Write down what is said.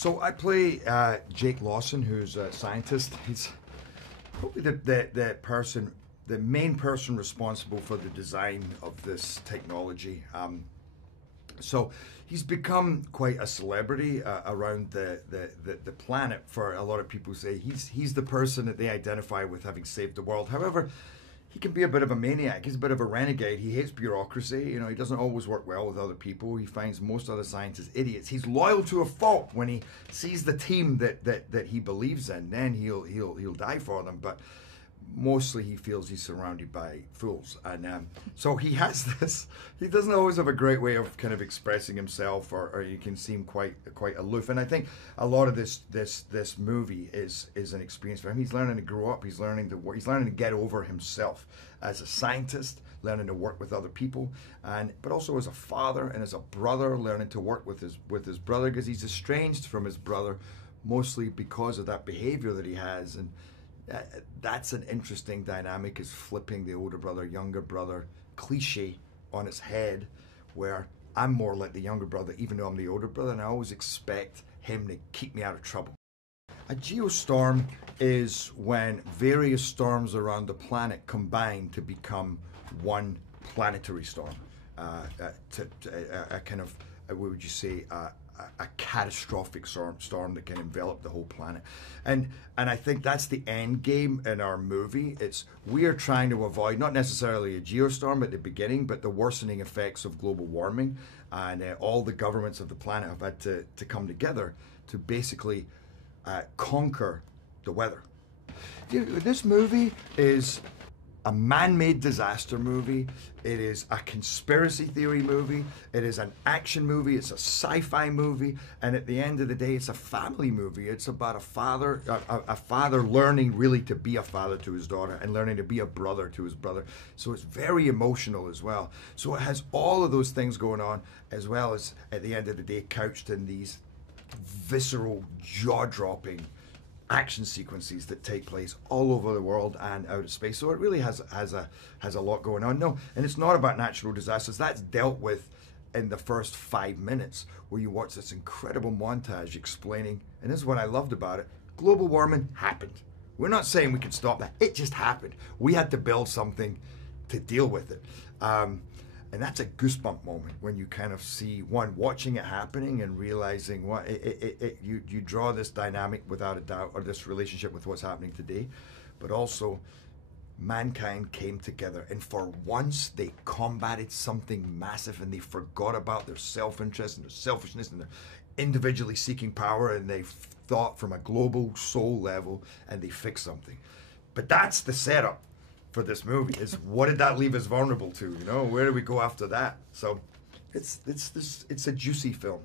So I play Jake Lawson, who's a scientist. He's probably the main person responsible for the design of this technology. So he's become quite a celebrity around the planet. For a lot of people, say he's the person that they identify with having saved the world. However, he can be a bit of a maniac. He's a bit of a renegade. He hates bureaucracy. He doesn't always work well with other people. He finds most other scientists idiots. He's loyal to a fault. When he sees the team that he believes in, then he'll die for them. But mostly he feels he's surrounded by fools, and so he has this. He doesn't always have a great way of kind of expressing himself, or you can seem quite aloof. And I think a lot of this movie is an experience for him. He's learning to grow up. He's learning to work. He's learning to get over himself as a scientist, learning to work with other people, but also as a father and as a brother, learning to work with his brother, because he's estranged from his brother, mostly because of that behavior that he has. And that's an interesting dynamic, is flipping the older brother, younger brother cliche on its head, where I'm more like the younger brother, even though I'm the older brother, and I always expect him to keep me out of trouble. A geostorm is when various storms around the planet combine to become one planetary storm. A kind of, what would you say, a catastrophic storm that can envelop the whole planet. And I think that's the end game in our movie. We are trying to avoid not necessarily a geostorm at the beginning, but the worsening effects of global warming. And all the governments of the planet have had to come together to basically conquer the weather. This movie is a man-made disaster movie. It is a conspiracy theory movie. It is an action movie. It's a sci-fi movie. And at the end of the day, it's a family movie. It's about a father learning really to be a father to his daughter, and learning to be a brother to his brother. So it's very emotional as well. So it has all of those things going on, as well as, at the end of the day, couched in these visceral, jaw-dropping action sequences that take place all over the world and out of space. So it really has a lot going on. No, and it's not about natural disasters. That's dealt with in the first 5 minutes, where you watch this incredible montage explaining, and this is what I loved about it, global warming happened. We're not saying we could stop that. It just happened. We had to build something to deal with it. And that's a goosebump moment when you kind of see, one, watching it happening and realizing what you draw this dynamic without a doubt, or this relationship with what's happening today, but also mankind came together, and for once they combated something massive, and they forgot about their self-interest and their selfishness and their individually seeking power, and they thought from a global soul level, and they fixed something. But that's the setup for this movie, is what did that leave us vulnerable to? Where do we go after that? So it's a juicy film.